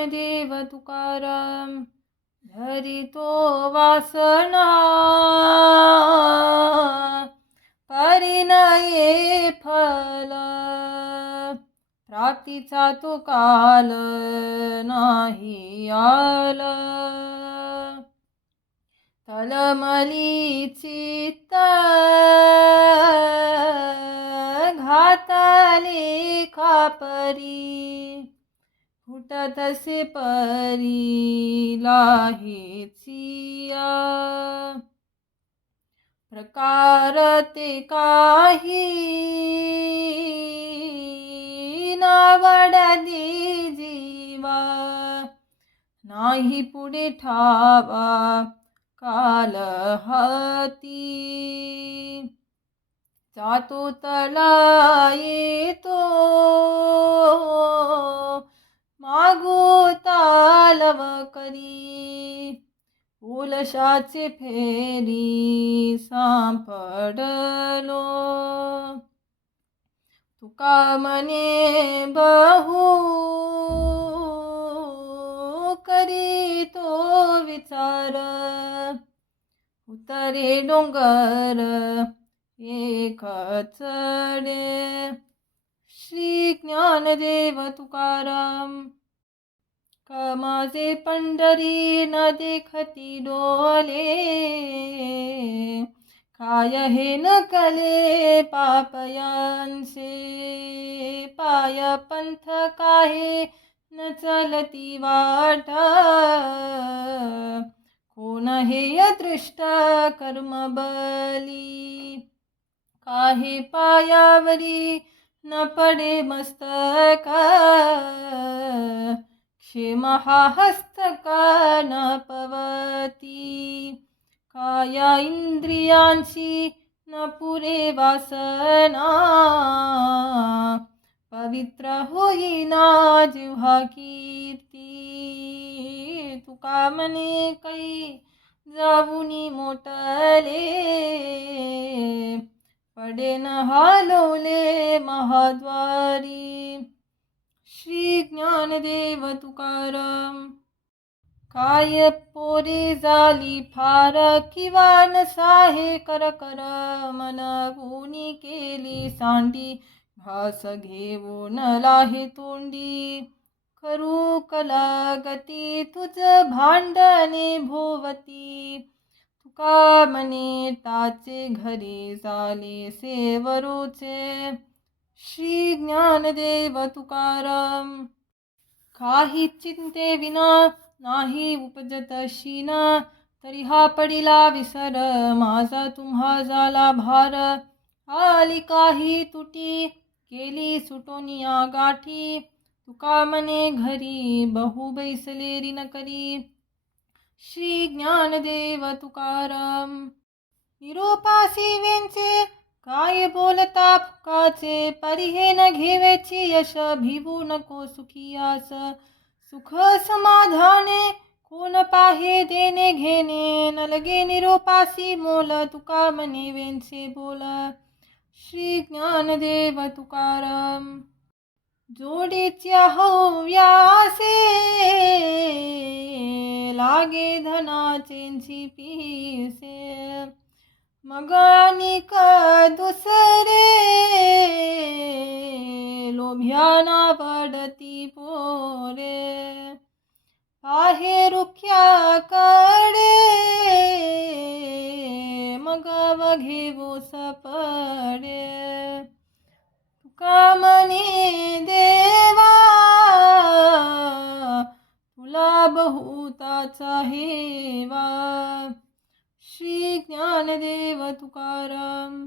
ज्ञानदेव तुकाराम धरितो वासना परिणये फल प्राप्तीचा तो काल नाही आल तलमली चित्त घातले खापरी फुटतसे परी लाहीचिया प्रकार ते काही नावडली जीवा नाही पुढे ठावा काल हाती जातो तला येतो मागो तालव करी उलशाचे फेरी सापडलो तुका मने बहु करी तो विचार उतरे डोंगर एक चढे श्री ज्ञानदेव तुकाराम माझे पंढरी न देखती डोले काय हे न कले पापयांचे पाय पंथ काहे न चलती वाट कोण हे दृष्ट कर्म बली काहे पायावरी न पडे मस्तक क्षेम हा हस्तका न पवती काया इंद्रियांची न पुरे वासना पवित्र होईना जिव्हा कीर्ती तुका मने कै जाऊनी मोटले पडेन हालवले महाद्वारी श्री ज्ञानदेव तुकाराम काय पोरे झाली फार किंवा नसाहे कर मन गुणी केली सांडी घास घेऊन लाहे तोंडी करू कला गती तुझ भांडणे भोवती तुका मने ताचे घरी झाले सेवरूचे श्री ज्ञानदेव तुकाराम काही चिंते विना नाही उपजत शीना तरी हा पडिला विसर माझा तुम्हा झाला भार आली काही तुटी केली सुटोनिया गाठी तुका मने घरी बहु बैसले ऋण करी श्री ज्ञानदेव तुकाराम निरोपासी वेंचे काय बोलता फुकाचे परिहे न घेवेची यश भिवू नको सुखियास सुख समाधाने कोण पाहे देणे घेणे न लगे निरोपासी मोल तुका मने वेंचे बोल श्री ज्ञानदेव तुकाराम जोडीच्या हव्यासे लागे धनाचेंची पीसे मग अनिक दुसरे लोभ्याना पडती पोरे पाहे रुख्याकडे मग घेवो सपडे तुका मने देवा तुला बहुताचा हेवा श्री ज्ञानदेव तुकाराम